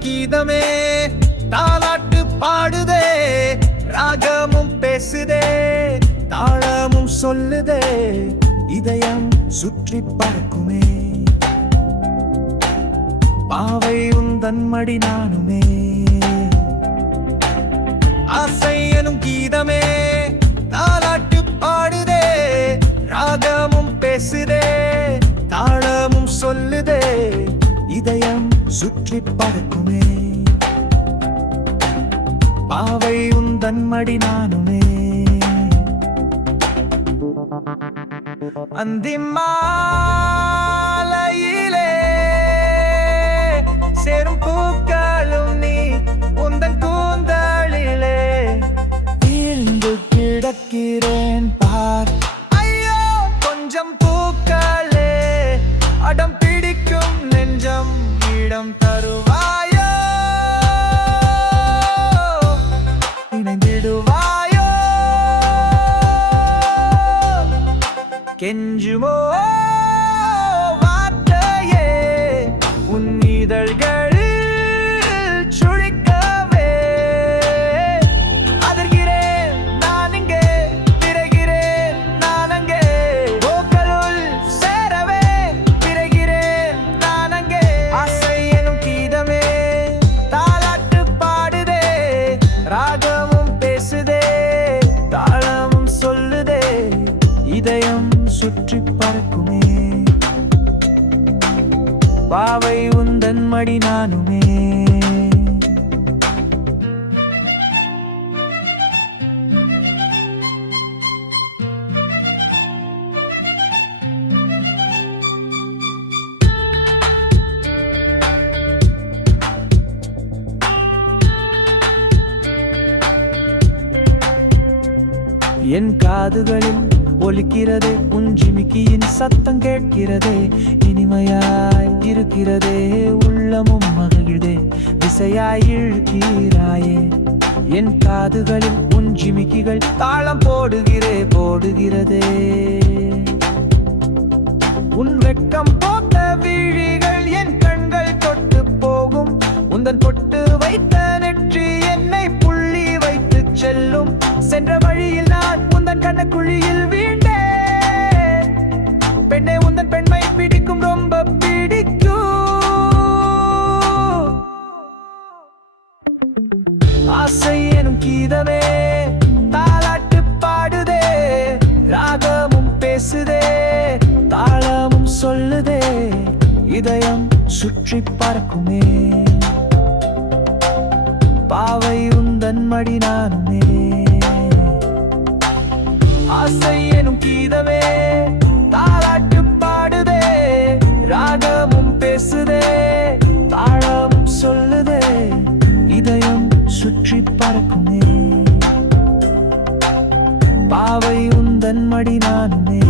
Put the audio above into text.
கீதமே தாலாட்டு பாடுதே ராகமும் பேசுதே தாளமும் சொல்லுதே இதயம் சுற்றி பார்க்குமே பாவை உந்தன் மடி நானுமே. ஆசை எனும் கீதமே தாலாட்டு பாடுதே ராகமும் பேசுதே தாளமும் சொல்லுதே இதயம் சுற்றி பார்க்க பாவை உந்தன் மடி நானுமே. அந்திம்மா 拳銃も பாவை உந்தன் மடி நானுமே. என் காதுகளில் ஒலிக்கிறதே உன் ஜிமிக்கியின் சத்தம் கேட்கிறதே இனிமையாய் இருக்கிறதே உள்ளமும் மகிழ்தே திசையாய் இழுக்கிறாயே. என் காதுகளில் உன் ஜிமிக்கிகள் தாளம் போடுகிறே போடுகிறதே. உன் வெட்கம் போட்ட விழிகள் என் கண்கள் தொட்டு போகும். உந்தன் பொட்டு ஆசை எனும் கீதமே தாளாட்டு பாடுதே ராகமும் பேசுதே தாளமும் சொல்லுதே இதயம் சுற்றி பறக்குமே பாவை உந்தன் மடி நானுமே. ஆசை எனும் கீதமே பாவை உந்தன் மடி நானே